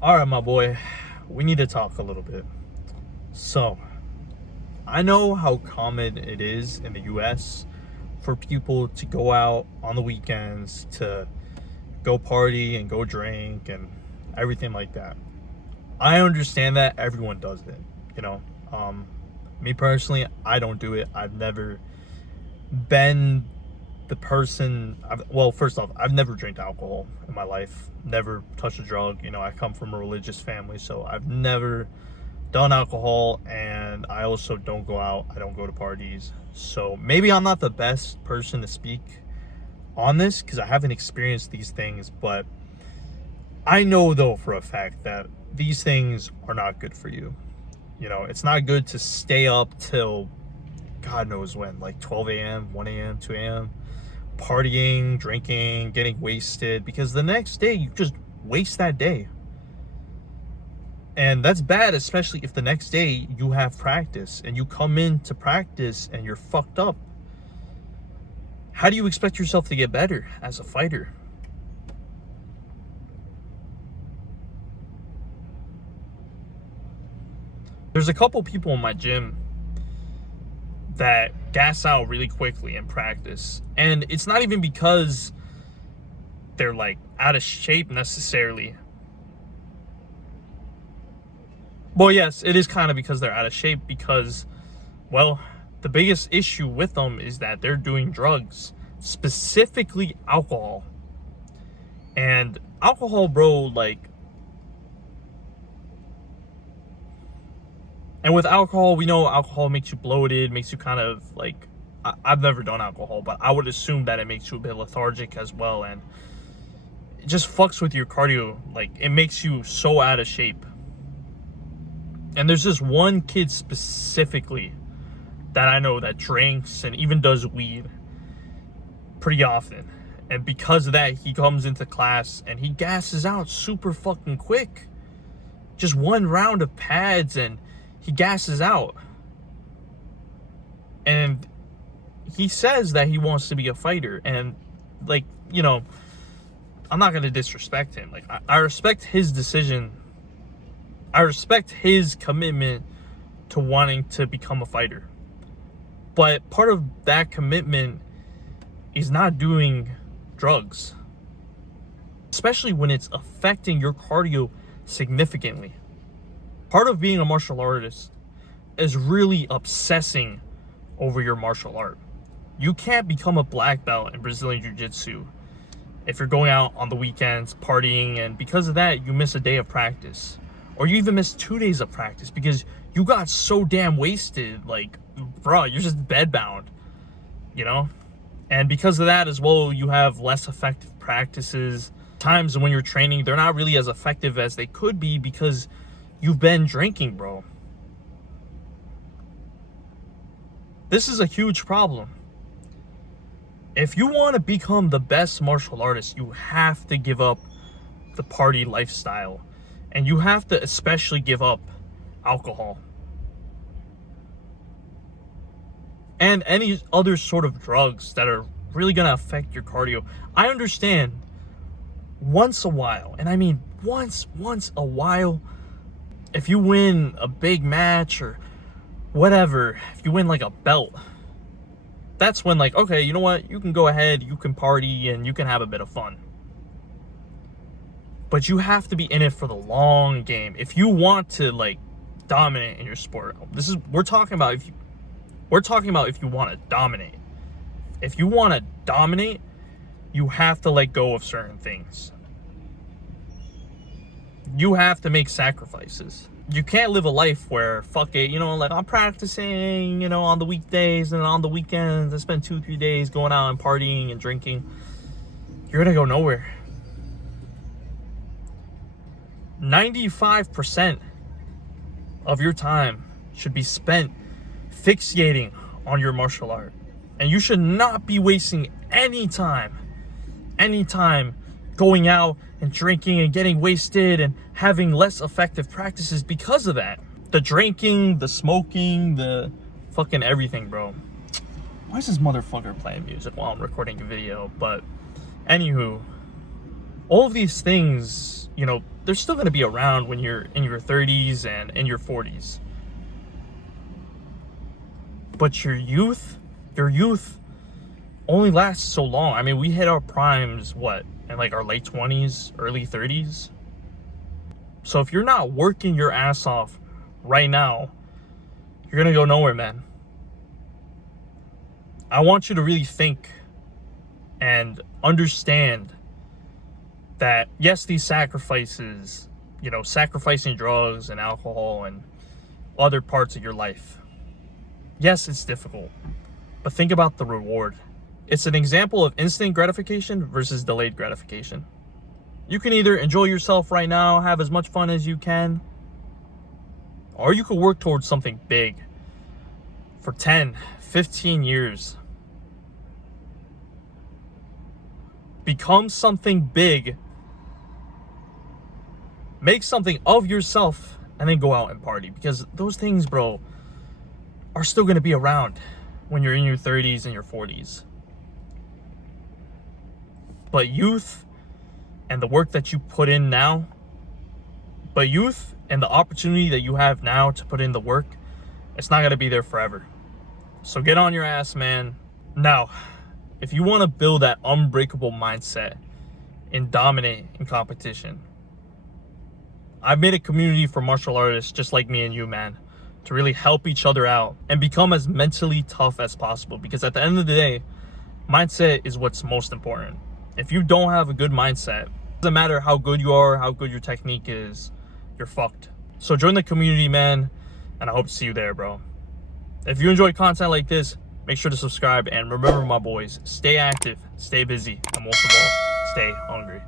All right, my boy, we need to talk a little bit. So, I know how common it is in the US for people to go out on the weekends to go party and go drink and everything like that. I understand that everyone does it, you know. Um, Me personally, I don't do it. I've never been the person. Well, first off, I've never drank alcohol in my life, never touched a drug. You know, I come from a religious family, so I've never done alcohol, and I also don't go out. I don't go to parties. So maybe I'm not the best person to speak on this because I haven't experienced these things, but I know though for a fact that these things are not good for you. You know, it's not good to stay up till God knows when, like 12 a.m., 1 a.m., 2 a.m., partying, drinking, getting wasted, because the next day you just waste that day. And that's bad, especially if the next day you have practice and you come into practice and you're fucked up. How do you expect yourself to get better as a fighter? There's a couple people in my gym that gas out really quickly in practice. And it's not even because they're like out of shape necessarily. Well, yes, it is kind of because they're out of shape because, well, the biggest issue with them is that they're doing drugs, specifically alcohol. And alcohol, bro, like, and with alcohol, we know alcohol makes you bloated, makes you kind of like, I've never done alcohol, but I would assume that it makes you a bit lethargic as well. And it just fucks with your cardio. Like, it makes you so out of shape. And there's this one kid specifically that I know that drinks and even does weed pretty often. And because of that, he comes into class and he gasses out super fucking quick. Just one round of pads and he gasses out. And he says that he wants to be a fighter. And, like, you know, I'm not going to disrespect him. Like, I respect his decision. I respect his commitment to wanting to become a fighter. But part of that commitment is not doing drugs, especially when it's affecting your cardio significantly. Part of being a martial artist is really obsessing over your martial art. You can't become a black belt in Brazilian Jiu-Jitsu if you're going out on the weekends partying, and because of that you miss a day of practice, or you even miss 2 days of practice because you got so damn wasted. Like, bro, you're just bedbound, you know? And because of that as well, you have less effective practices. Times when you're training, they're not really as effective as they could be because you've been drinking, bro. This is a huge problem. If you want to become the best martial artist, you have to give up the party lifestyle. And you have to especially give up alcohol. And any other sort of drugs that are really going to affect your cardio. I understand once a while, and I mean once a while, if you win a big match or whatever, if you win like a belt, that's when, like, okay, you know what? You can go ahead, you can party, and you can have a bit of fun. But you have to be in it for the long game. If you want to, like, dominate in your sport, we're talking about if you want to dominate. If you want to dominate, you have to let go of certain things. You have to make sacrifices. You can't live a life where, fuck it, you know, like, I'm practicing, you know, on the weekdays, and on the weekends I spend 2-3 days going out and partying and drinking. You're gonna go nowhere. 95% of your time should be spent fixating on your martial art. And you should not be wasting any time going out and drinking and getting wasted and having less effective practices because of that. The drinking, the smoking, the fucking everything, bro. Why is this motherfucker playing music while I'm recording a video? But anywho, All of these things, you know, they're still going to be around when you're in your 30s and in your 40s. But your youth only lasts so long. I mean, we hit our primes, what, in like our late 20s, early 30s? So if you're not working your ass off right now, you're going to go nowhere, man. I want you to really think and understand that, yes, these sacrifices, you know, sacrificing drugs and alcohol and other parts of your life, yes, it's difficult, but think about the reward. It's an example of instant gratification versus delayed gratification. You can either enjoy yourself right now, have as much fun as you can, or you could work towards something big for 10, 15 years. Become something big. Make something of yourself and then go out and party. Because those things, bro, are still going to be around when you're in your 30s and your 40s. But youth and the work that you put in now, but youth and the opportunity that you have now to put in the work, it's not going to be there forever. So get on your ass, man. Now, if you want to build that unbreakable mindset and dominate in competition, I've made a community for martial artists just like me and you, man, to really help each other out and become as mentally tough as possible. Because at the end of the day, mindset is what's most important. If you don't have a good mindset, it doesn't matter how good you are, how good your technique is, you're fucked. So join the community, man, and I hope to see you there, bro. If you enjoy content like this, make sure to subscribe, and remember, my boys, stay active, stay busy, and most of all, stay hungry.